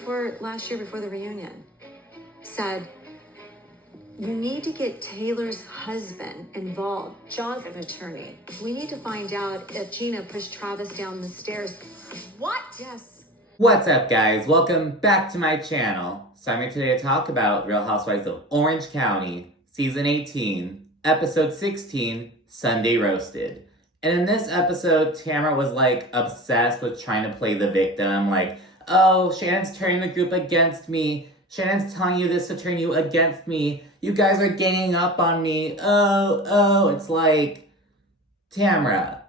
before last year, before the reunion, said, you need to get Taylor's husband involved. John's an attorney. We need to find out if Gina pushed Travis down the stairs. What? Yes. What's up, guys? Welcome back to my channel. So I'm here today to talk about Real Housewives of Orange County, Season 18, Episode 16, Sunday Roasted. And in this episode, Tamra was like obsessed with trying to play the victim. Like, oh, Shannon's turning the group against me. Shannon's telling you this to turn you against me. You guys are ganging up on me. Oh. It's like, Tamra,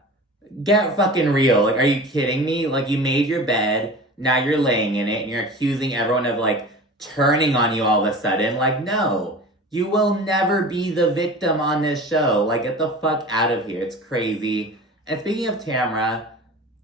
get fucking real. Like, are you kidding me? Like, you made your bed, now you're laying in it, and you're accusing everyone of, like, turning on you all of a sudden. Like, no. You will never be the victim on this show. Like, get the fuck out of here. It's crazy. And speaking of Tamra,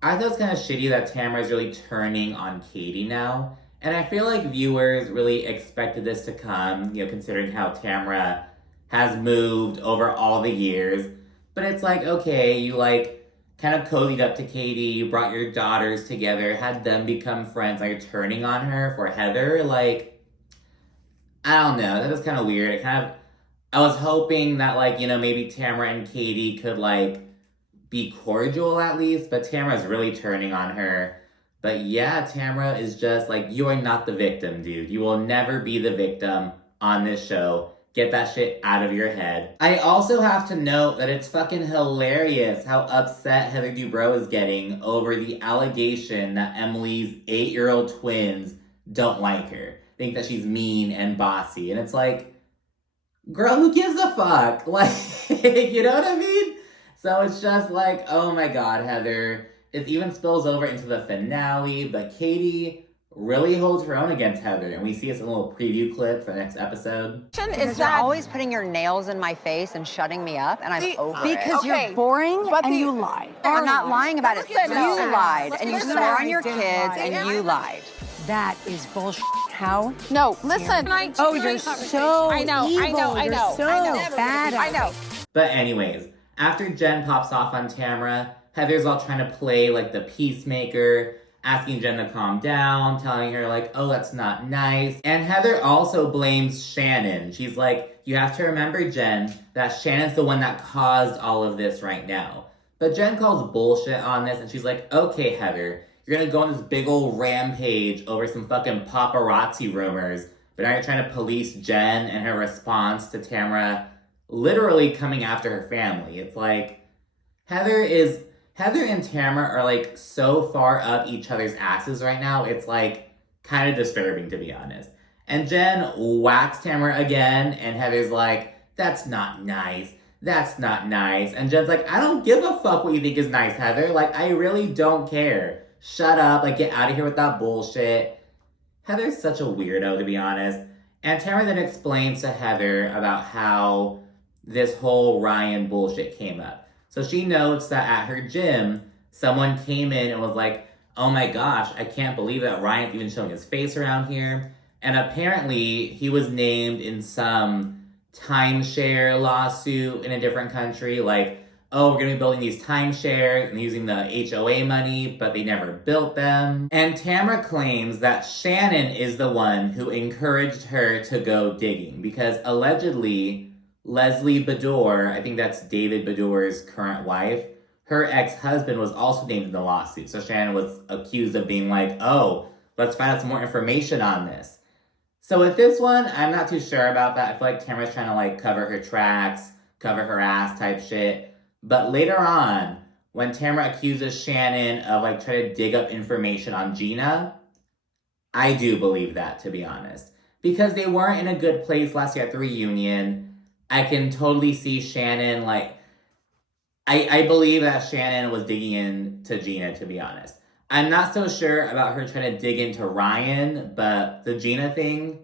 I thought it was kind of shitty that Tamra is really turning on Katie now. And I feel like viewers really expected this to come, you know, considering how Tamra has moved over all the years. But it's like, okay, you like kind of cozied up to Katie, you brought your daughters together, had them become friends, now you're turning on her for Heather. Like, I don't know, that was kind of weird. I was hoping that, like, you know, maybe Tamra and Katie could, like, be cordial at least, but Tamra's really turning on her. But yeah, Tamra is just, like, you are not the victim, dude. You will never be the victim on this show. Get that shit out of your head. I also have to note that it's fucking hilarious how upset Heather Dubrow is getting over the allegation that Emily's 8-year-old twins don't like her. Think that she's mean and bossy. And it's like, girl, who gives a fuck? Like, you know what I mean? So it's just like, oh my God, Heather. It even spills over into the finale, but Katie really holds her own against Heather. And we see this in a little preview clip for the next episode. Is that always putting your nails in my face and shutting me up, and I'm over it. Because you're boring and you lied. I'm not lying about it. Listen, You lied, and you swore on your kids, and you lied. That is bullshit. How? No, listen. Oh, you're so evil. You're so bad. I know. But anyways, after Jen pops off on Tamra, Heather's all trying to play like the peacemaker, asking Jen to calm down, telling her like, oh, that's not nice. And Heather also blames Shannon. She's like, you have to remember, Jen, that Shannon's the one that caused all of this right now. But Jen calls bullshit on this, and she's like, okay, Heather, you're gonna go on this big old rampage over some fucking paparazzi rumors, but now you're trying to police Jen and her response to Tamra literally coming after her family. It's like, Heather and Tamra are like so far up each other's asses right now, it's like kind of disturbing, to be honest. And Jen whacks Tamra again, and Heather's like, that's not nice. That's not nice. And Jen's like, I don't give a fuck what you think is nice, Heather. Like, I really don't care. Shut up, like, get out of here with that bullshit. Heather's such a weirdo, to be honest. And Tamra then explains to Heather about how this whole Ryan bullshit came up. So she notes that at her gym, someone came in and was like, oh my gosh, I can't believe that Ryan's even showing his face around here. And apparently, he was named in some timeshare lawsuit in a different country, like, oh, we're gonna be building these timeshares and using the HOA money, but they never built them. And Tamra claims that Shannon is the one who encouraged her to go digging, because allegedly, Leslie Baddour, I think that's David Baddour's current wife, her ex-husband was also named in the lawsuit. So Shannon was accused of being like, oh, let's find out some more information on this. So with this one, I'm not too sure about that. I feel like Tamra's trying to like cover her tracks, cover her ass type shit. But later on, when Tamra accuses Shannon of like trying to dig up information on Gina, I do believe that, to be honest. Because they weren't in a good place last year at the reunion. I can totally see Shannon, like, I believe that Shannon was digging into Gina, to be honest. I'm not so sure about her trying to dig into Ryan, but the Gina thing,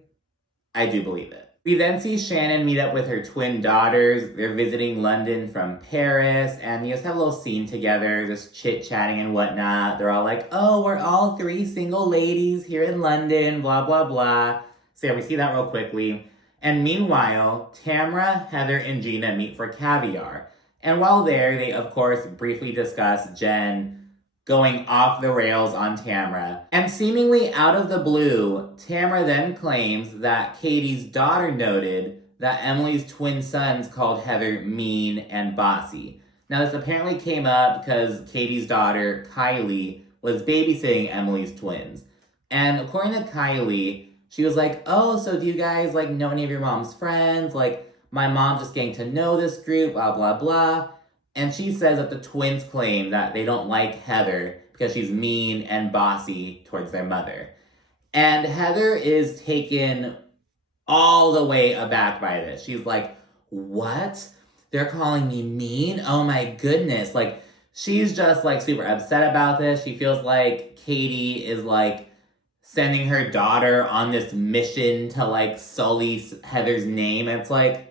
I do believe it. We then see Shannon meet up with her twin daughters. They're visiting London from Paris, and they just have a little scene together, just chit-chatting and whatnot. They're all like, oh, we're all 3 single ladies here in London, blah, blah, blah. So yeah, we see that real quickly. And meanwhile, Tamra, Heather, and Gina meet for caviar. And while there, they, of course, briefly discuss Jen going off the rails on Tamra. And seemingly out of the blue, Tamra then claims that Katie's daughter noted that Emily's twin sons called Heather mean and bossy. Now, this apparently came up because Katie's daughter, Kylie, was babysitting Emily's twins. And according to Kylie, she was like, oh, so do you guys, like, know any of your mom's friends? Like, my mom just getting to know this group, blah, blah, blah. And she says that the twins claim that they don't like Heather because she's mean and bossy towards their mother. And Heather is taken all the way aback by this. She's like, what? They're calling me mean? Oh my goodness. Like, she's just like super upset about this. She feels like Katie is like sending her daughter on this mission to like sully Heather's name. And it's like,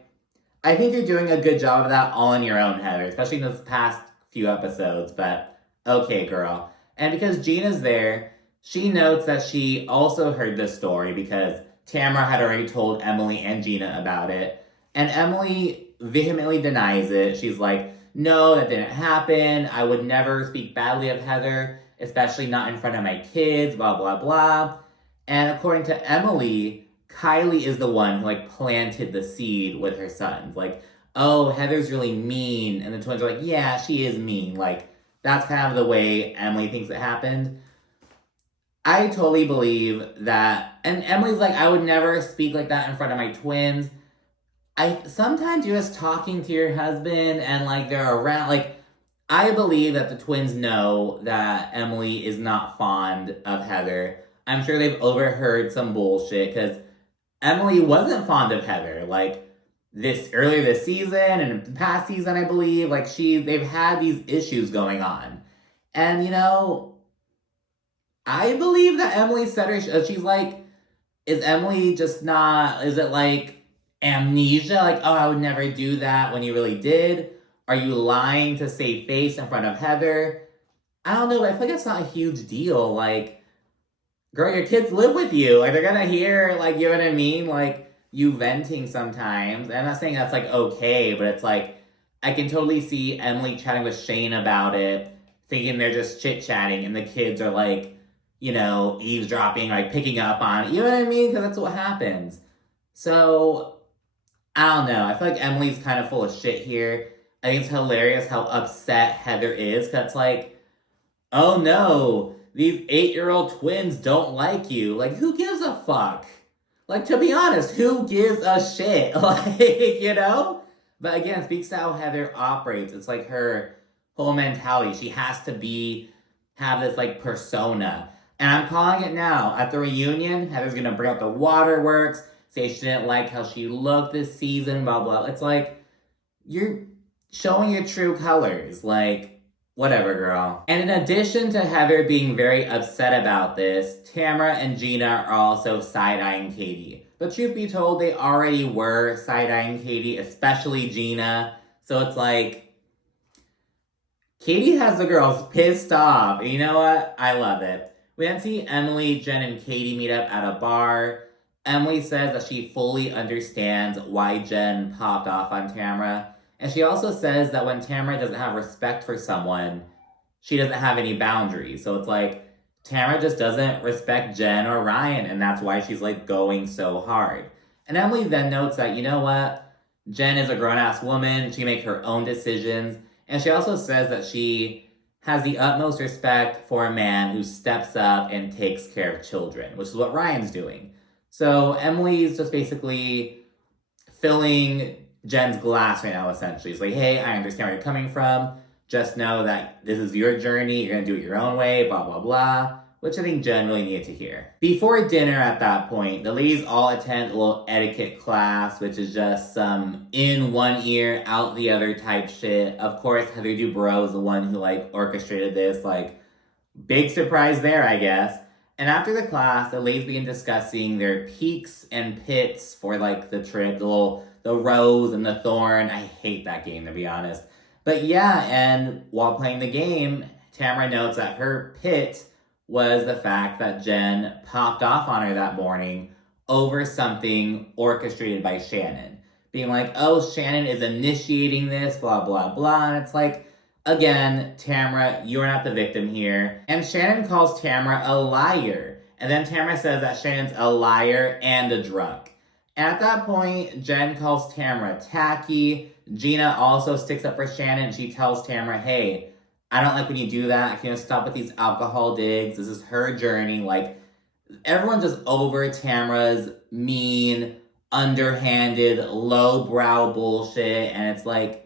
I think you're doing a good job of that all on your own, Heather, especially in this past few episodes, but okay, girl. And because Gina's there, she notes that she also heard this story because Tamara had already told Emily and Gina about it. And Emily vehemently denies it. She's like, no, that didn't happen. I would never speak badly of Heather, especially not in front of my kids, blah, blah, blah. And according to Emily, Kylie is the one who like planted the seed with her sons. Like, oh, Heather's really mean. And the twins are like, yeah, she is mean. Like, that's kind of the way Emily thinks it happened. I totally believe that. And Emily's like, I would never speak like that in front of my twins. Sometimes you're just talking to your husband and like they're around. Like, I believe that the twins know that Emily is not fond of Heather. I'm sure they've overheard some bullshit because Emily wasn't fond of Heather, like, earlier this season and the past season, I believe. Like, they've had these issues going on. And, you know, I believe that Emily said she's like, is Emily just not, is it like amnesia? Like, oh, I would never do that when you really did? Are you lying to save face in front of Heather? I don't know, but I feel like it's not a huge deal. Like, girl, your kids live with you. Like, they're gonna hear, like, you know what I mean? Like, you venting sometimes. And I'm not saying that's, like, okay, but it's like, I can totally see Emily chatting with Shane about it, thinking they're just chit-chatting, and the kids are, like, you know, eavesdropping, like, picking up on it. You know what I mean? Because that's what happens. So, I don't know. I feel like Emily's kind of full of shit here. I think it's hilarious how upset Heather is, because it's like, oh no, these 8-year-old twins don't like you. Like, who gives a fuck? Like, to be honest, who gives a shit? Like, you know? But again, it speaks to how Heather operates. It's like her whole mentality. She has to have this, like, persona. And I'm calling it now. At the reunion, Heather's gonna bring up the waterworks, say she didn't like how she looked this season, blah, blah. It's like, you're showing your true colors. Like, whatever, girl. And in addition to Heather being very upset about this, Tamra and Gina are also side-eyeing Katie. But truth be told, they already were side-eyeing Katie, especially Gina. So it's like, Katie has the girls pissed off. And you know what? I love it. We then see Emily, Jen, and Katie meet up at a bar. Emily says that she fully understands why Jen popped off on Tamra. And she also says that when Tamara doesn't have respect for someone, she doesn't have any boundaries. So it's like, Tamara just doesn't respect Jen or Ryan, and that's why she's like going so hard. And Emily then notes that, you know what? Jen is a grown-ass woman. She can make her own decisions. And she also says that she has the utmost respect for a man who steps up and takes care of children, which is what Ryan's doing. So Emily's just basically filling Jen's glass right now, essentially. It's like, hey, I understand where you're coming from. Just know that this is your journey. You're going to do it your own way, blah, blah, blah. Which I think Jen really needed to hear. Before dinner at that point, the ladies all attend a little etiquette class, which is just some in one ear, out the other type shit. Of course, Heather Dubrow is the one who, like, orchestrated this. Like, big surprise there, I guess. And after the class, the ladies begin discussing their peaks and pits for, like, the trip. The rose and the thorn. I hate that game, to be honest. But yeah, and while playing the game, Tamara notes that her pit was the fact that Jen popped off on her that morning over something orchestrated by Shannon. Being like, oh, Shannon is initiating this, blah, blah, blah. And it's like, Again, Tamra, you're not the victim here. And Shannon calls Tamra a liar. And then Tamra says that Shannon's a liar and a drunk. At that point, Jen calls Tamra tacky. Gina also sticks up for Shannon. She tells Tamra, hey, I don't like when you do that. Can you stop with these alcohol digs? This is her journey. Like, everyone's just over Tamra's mean, underhanded, lowbrow bullshit. And it's like,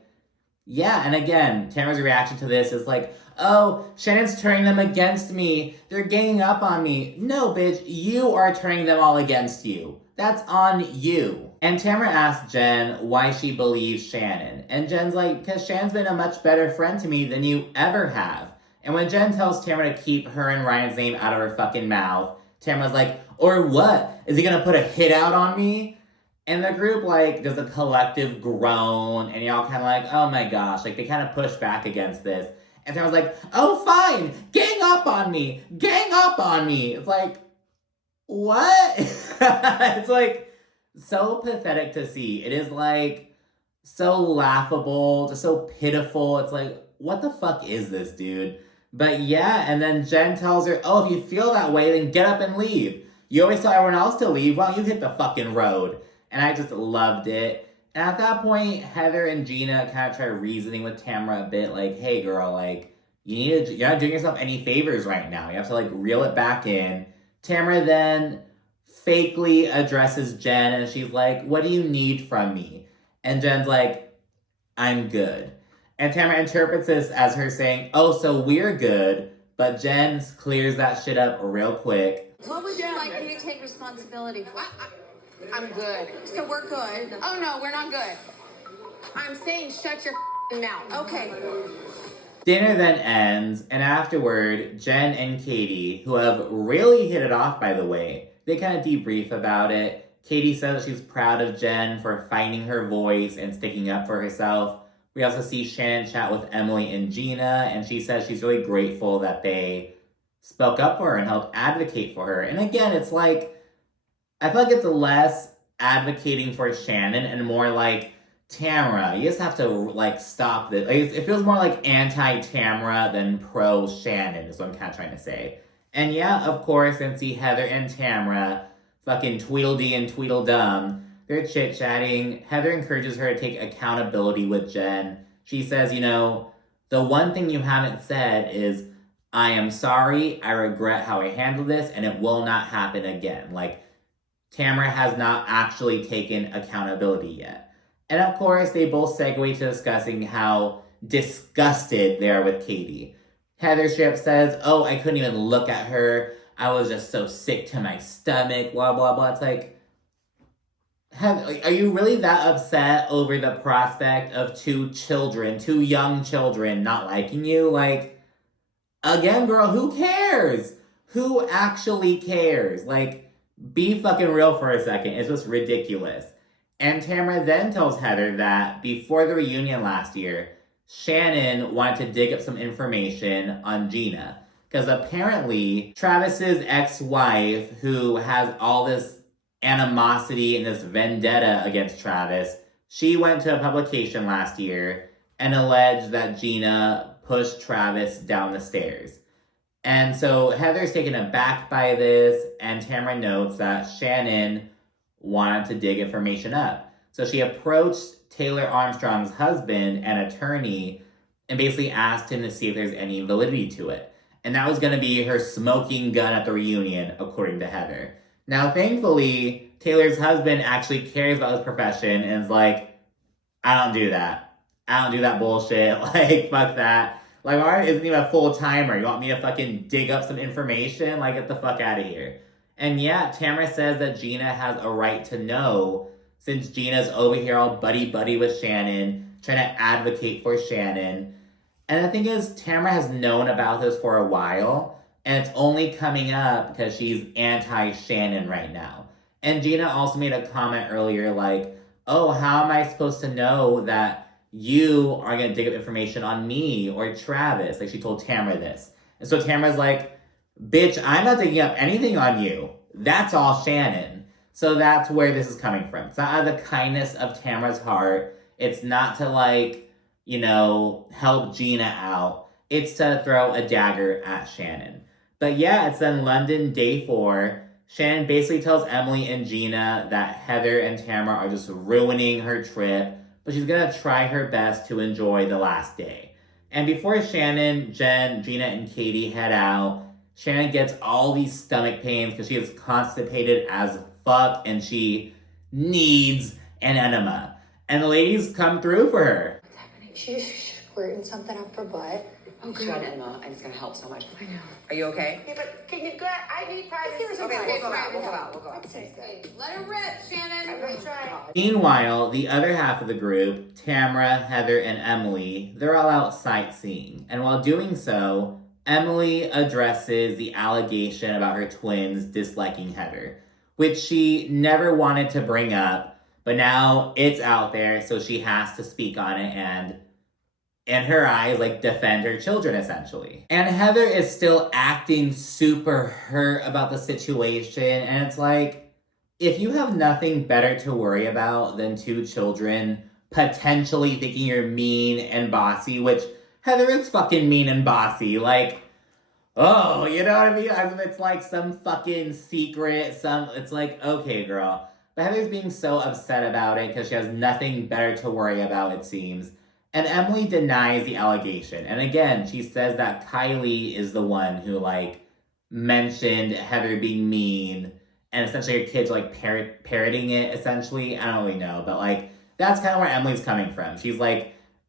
yeah, and again, Tamara's reaction to this is like, oh, Shannon's turning them against me. They're ganging up on me. No, bitch, you are turning them all against you. That's on you. And Tamara asks Jen why she believes Shannon. And Jen's like, because Shannon's been a much better friend to me than you ever have. And when Jen tells Tamara to keep her and Ryan's name out of her fucking mouth, Tamara's like, or what? Is he gonna put a hit out on me? And the group, like, does a collective groan, and y'all kind of like, oh my gosh, like, they kind of push back against this. And Tamara's like, oh, fine, gang up on me, gang up on me. It's like, what? It's, like, so pathetic to see. It is, like, so laughable, just so pitiful. It's like, what the fuck is this, dude? But yeah, and then Jen tells her, oh, if you feel that way, then get up and leave. You always tell everyone else to leave, why don't you hit the fucking road? And I just loved it. And at that point, Heather and Gina kind of try reasoning with Tamra a bit, like, hey girl, like, you're not doing yourself any favors right now. You have to, like, reel it back in. Tamra then fakely addresses Jen, and she's like, what do you need from me? And Jen's like, I'm good. And Tamra interprets this as her saying, oh, so we're good, but Jen clears that shit up real quick. What would you like me to take responsibility for? I'm good. So we're good. Oh no, we're not good. I'm saying shut your mouth. Okay. Dinner then ends, and afterward, Jen and Katie, who have really hit it off, by the way, they kind of debrief about it. Katie says she's proud of Jen for finding her voice and sticking up for herself. We also see Shannon chat with Emily and Gina, and she says she's really grateful that they spoke up for her and helped advocate for her. And again, it's like, I feel like it's less advocating for Shannon and more like, Tamra, you just have to, like, stop this. Like, it feels more like anti-Tamra than pro-Shannon, is what I'm kind of trying to say. And yeah, of course, and see Heather and Tamra, fucking Tweedledee and Tweedledum, they're chit-chatting. Heather encourages her to take accountability with Jen. She says, you know, the one thing you haven't said is, I am sorry, I regret how I handled this, and it will not happen again. Like, Tamra has not actually taken accountability yet. And of course, they both segue to discussing how disgusted they are with Katie. Heather Strip says, oh, I couldn't even look at her. I was just so sick to my stomach, blah, blah, blah. It's like, are you really that upset over the prospect of two young children not liking you? Like, again, girl, who cares? Who actually cares? Like, be fucking real for a second. It's just ridiculous. And Tamra then tells Heather that before the reunion last year, Shannon wanted to dig up some information on Gina. Because apparently, Travis's ex-wife, who has all this animosity and this vendetta against Travis, she went to a publication last year and alleged that Gina pushed Travis down the stairs. And so Heather's taken aback by this, and Tamra notes that Shannon wanted to dig information up. So she approached Taylor Armstrong's husband, an attorney, and basically asked him to see if there's any validity to it. And that was going to be her smoking gun at the reunion, according to Heather. Now, thankfully, Taylor's husband actually cares about his profession and is like, I don't do that. I don't do that bullshit. Like, fuck that. Like, Mara isn't even a full-timer. You want me to fucking dig up some information? Like, get the fuck out of here. And yeah, Tamra says that Gina has a right to know, since Gina's over here all buddy-buddy with Shannon, trying to advocate for Shannon. And the thing is, Tamra has known about this for a while, and it's only coming up because she's anti-Shannon right now. And Gina also made a comment earlier like, oh, how am I supposed to know that you are going to dig up information on me or Travis? Like, she told Tamra this. And so Tamra's like, bitch, I'm not digging up anything on you. That's all Shannon. So that's where this is coming from. It's not out of the kindness of Tamra's heart. It's not to, like, help Gina out. It's to throw a dagger at Shannon. But yeah, it's then London, day 4. Shannon basically tells Emily and Gina that Heather and Tamara are just ruining her trip, but she's gonna try her best to enjoy the last day. And before Shannon, Jen, Gina, and Katie head out, Shannon gets all these stomach pains because she is constipated as fuck and she needs an enema. And the ladies come through for her. What's happening? She's squirting something up her butt. Oh, good. Enema, and it's gonna help so much. I know. Are you okay? Yeah, but can you go? I need privacy. Okay, we'll go out. We'll go out. Let her rip, Shannon. I'm gonna try. Meanwhile, the other half of the group, Tamra, Heather, and Emily, they're all out sightseeing. And while doing so, Emily addresses the allegation about her twins disliking Heather, which she never wanted to bring up, but now it's out there, so she has to speak on it and, in her eyes, defend her children, essentially. And Heather is still acting super hurt about the situation, and it's if you have nothing better to worry about than 2 children potentially thinking you're mean and bossy, which Heather is fucking mean and bossy, oh, you know what I mean? As if it's some fucking secret, it's okay, girl. But Heather's being so upset about it because she has nothing better to worry about, it seems. And Emily denies the allegation. And again, she says that Kylie is the one who, mentioned Heather being mean. And essentially her kids, parroting it, essentially. I don't really know. But, that's kind of where Emily's coming from. She's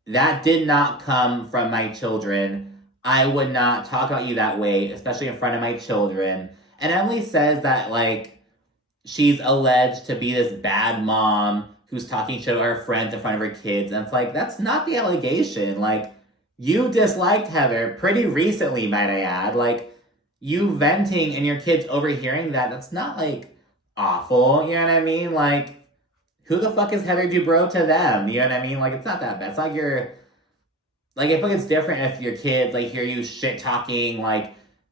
that did not come from my children. I would not talk about you that way, especially in front of my children. And Emily says that, she's alleged to be this bad mom who's talking shit about her friends in front of her kids. And it's that's not the allegation. You disliked Heather pretty recently, might I add. You venting and your kids overhearing that's not, awful. You know what I mean? Who the fuck is Heather Dubrow to them? You know what I mean? It's not that bad. It's your... I feel it's different if your kids, hear you shit-talking,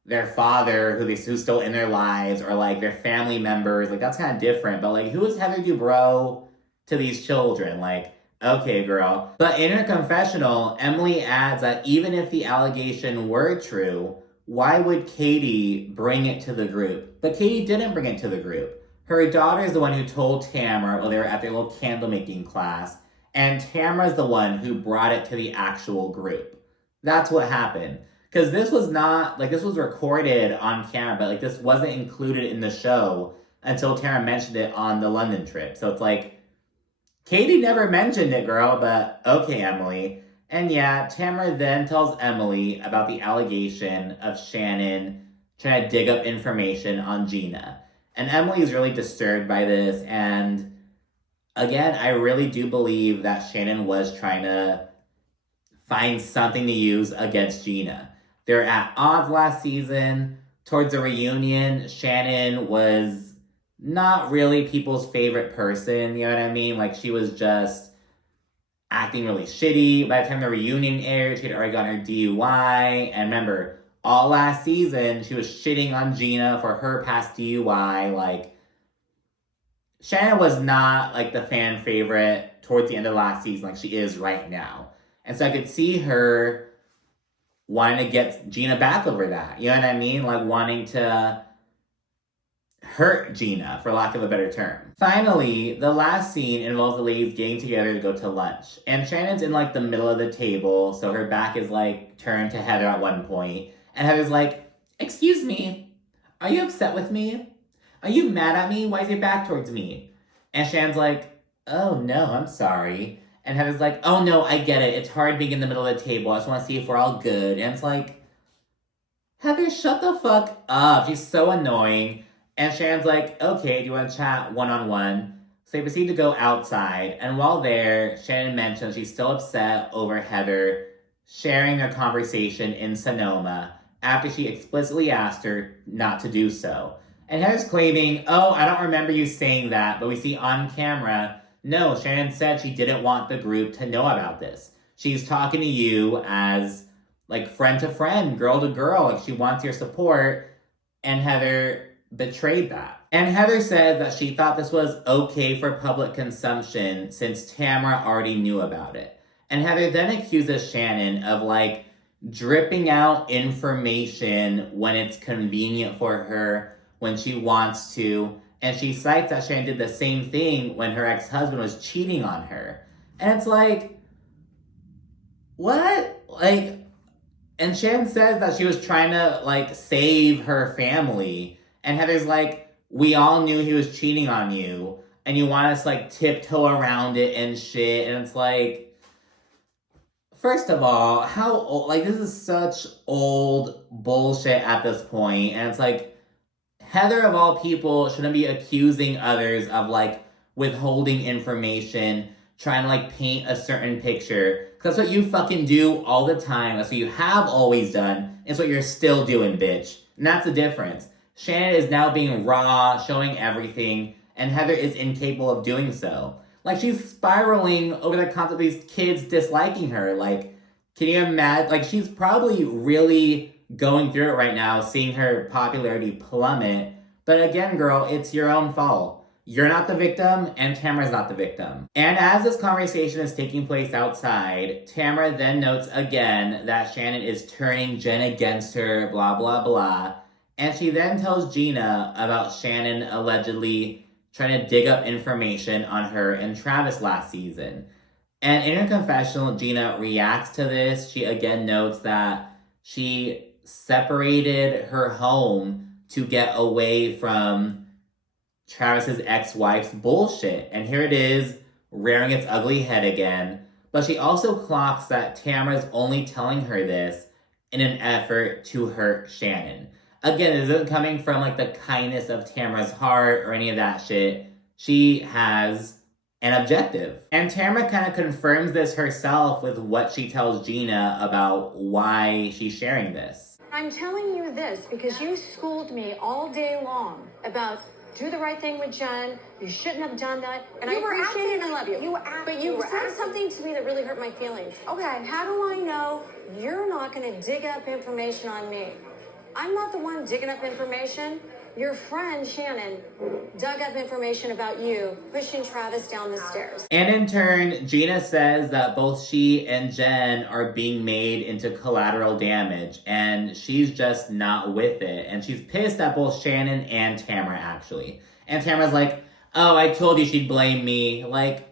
their father, who's still in their lives, or, their family members. That's kind of different. But, who is Heather Dubrow to these children? Okay, girl. But in her confessional, Emily adds that even if the allegation were true, why would Katie bring it to the group? But Katie didn't bring it to the group. Her daughter is the one who told Tamara while they were at their little candle making class, and Tamara's the one who brought it to the actual group. That's what happened. Because this was not, this was recorded on camera, but this wasn't included in the show until Tamara mentioned it on the London trip. So it's Katie never mentioned it, girl, but okay, Emily. And yeah, Tamara then tells Emily about the allegation of Shannon trying to dig up information on Gina. And Emily is really disturbed by this, and again, I really do believe that Shannon was trying to find something to use against Gina. They're at odds last season. Towards the reunion, Shannon was not really people's favorite person, you know what I mean? She was just acting really shitty. By the time the reunion aired, she had already gotten her DUI. And remember, all last season, she was shitting on Gina for her past DUI. Shannon was not, the fan favorite towards the end of last season like she is right now. And so I could see her wanting to get Gina back over that. You know what I mean? Wanting to hurt Gina, for lack of a better term. Finally, the last scene involves the ladies getting together to go to lunch. And Shannon's in, the middle of the table, so her back is, turned to Heather at one point. And Heather's excuse me, are you upset with me? Are you mad at me? Why is your back towards me? And Shannon's oh no, I'm sorry. And Heather's oh no, I get it. It's hard being in the middle of the table. I just want to see if we're all good. And it's Heather, shut the fuck up. She's so annoying. And Shannon's okay, do you want to chat one-on-one? So they proceed to go outside. And while there, Shannon mentions she's still upset over Heather sharing their conversation in Sonoma after she explicitly asked her not to do so. And Heather's claiming, oh, I don't remember you saying that, but we see on camera, no, Shannon said she didn't want the group to know about this. She's talking to you as, friend to friend, girl to girl, she wants your support, and Heather betrayed that. And Heather said that she thought this was okay for public consumption since Tamara already knew about it. And Heather then accuses Shannon of like dripping out information when it's convenient for her, when she wants to. And she cites that Shannon did the same thing when her ex-husband was cheating on her. And it's like, what? Like, and Shannon says that she was trying to like save her family. And Heather's like, we all knew he was cheating on you. And you want us to like tiptoe around it and shit. And it's like, first of all, how old, like this is such old bullshit at this point. And it's like, Heather of all people shouldn't be accusing others of like withholding information, trying to like paint a certain picture. Because that's what you fucking do all the time. That's what you have always done. It's what you're still doing, bitch. And that's the difference. Shannon is now being raw, showing everything, and Heather is incapable of doing so. Like, she's spiraling over the concept of these kids disliking her. Like, can you imagine? Like, she's probably really going through it right now, seeing her popularity plummet. But again, girl, it's your own fault. You're not the victim, and Tamara's not the victim. And as this conversation is taking place outside, Tamara then notes again that Shannon is turning Jen against her, blah, blah, blah. And she then tells Gina about Shannon allegedly trying to dig up information on her and Travis last season. And in her confessional, Gina reacts to this. She again notes that she separated her home to get away from Travis's ex-wife's bullshit. And here it is, rearing its ugly head again. But she also clocks that Tamara's only telling her this in an effort to hurt Shannon. Again, it isn't coming from like the kindness of Tamara's heart or any of that shit. She has an objective. And Tamara kind of confirms this herself with what she tells Gina about why she's sharing this. I'm telling you this because you schooled me all day long about do the right thing with Jen. You shouldn't have done that. And I appreciate it and I love you. But you said something to me that really hurt my feelings. Okay. How do I know you're not going to dig up information on me? I'm not the one digging up information. Your friend, Shannon, dug up information about you pushing Travis down the stairs. And in turn, Gina says that both she and Jen are being made into collateral damage, and she's just not with it. And she's pissed at both Shannon and Tamara, actually. And Tamara's like, oh, I told you she'd blame me. Like,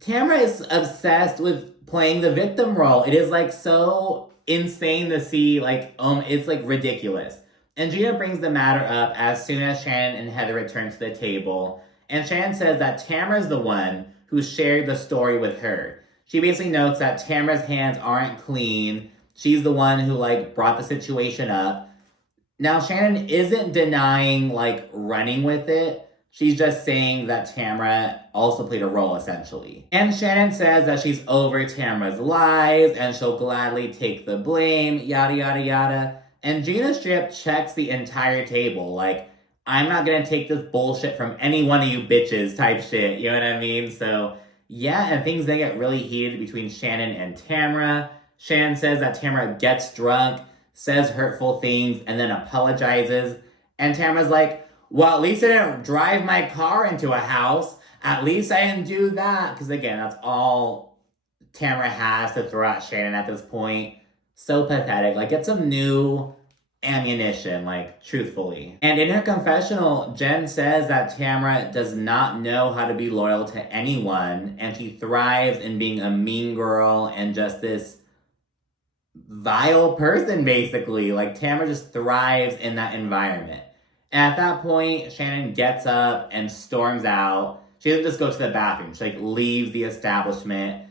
Tamara is obsessed with playing the victim role. It is, like, so insane to see, like, it's, like, ridiculous. And Gina brings the matter up as soon as Shannon and Heather return to the table. And Shannon says that Tamara's the one who shared the story with her. She basically notes that Tamara's hands aren't clean. She's the one who, like, brought the situation up. Now, Shannon isn't denying, like, running with it. She's just saying that Tamara also played a role, essentially. And Shannon says that she's over Tamara's lies and she'll gladly take the blame, yada, yada, yada. And Gina straight checks the entire table, like, I'm not gonna take this bullshit from any one of you bitches type shit, you know what I mean? So, yeah, and things then get really heated between Shannon and Tamara. Shannon says that Tamara gets drunk, says hurtful things, and then apologizes. And Tamara's like, well, at least I didn't drive my car into a house. At least I didn't do that. Because again, that's all Tamara has to throw at Shannon at this point. So pathetic. Like, get some new ammunition, like, truthfully. And in her confessional, Jen says that Tamara does not know how to be loyal to anyone, and she thrives in being a mean girl and just this vile person, basically. Like, Tamara just thrives in that environment. And at that point, Shannon gets up and storms out. She doesn't just go to the bathroom. She, like, leaves the establishment.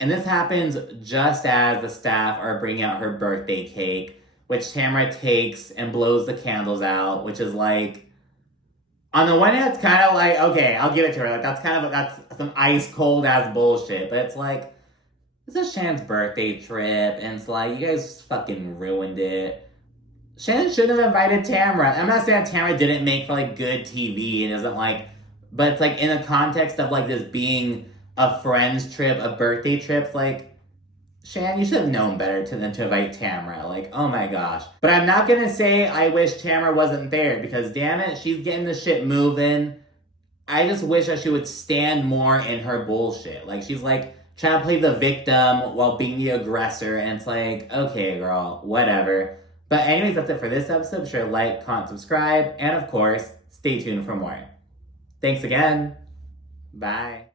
And this happens just as the staff are bringing out her birthday cake, which Tamara takes and blows the candles out, which is like, on the one hand, it's kind of like, okay, I'll give it to her. Like, that's some ice cold ass bullshit. But it's like, this is Shannon's birthday trip, and it's like, you guys fucking ruined it. Shannon shouldn't have invited Tamara. I'm not saying Tamara didn't make for like good TV and isn't like, but it's like in the context of like this being a friend's trip, a birthday trip, like, Shannon, you should have known better than to invite Tamara. Like, oh my gosh. But I'm not gonna say I wish Tamara wasn't there, because damn it, she's getting the shit moving. I just wish that she would stand more in her bullshit. Like, she's like trying to play the victim while being the aggressor, and it's like, okay, girl, whatever. But anyways, that's it for this episode. Be sure to like, comment, subscribe, and of course, stay tuned for more. Thanks again. Bye.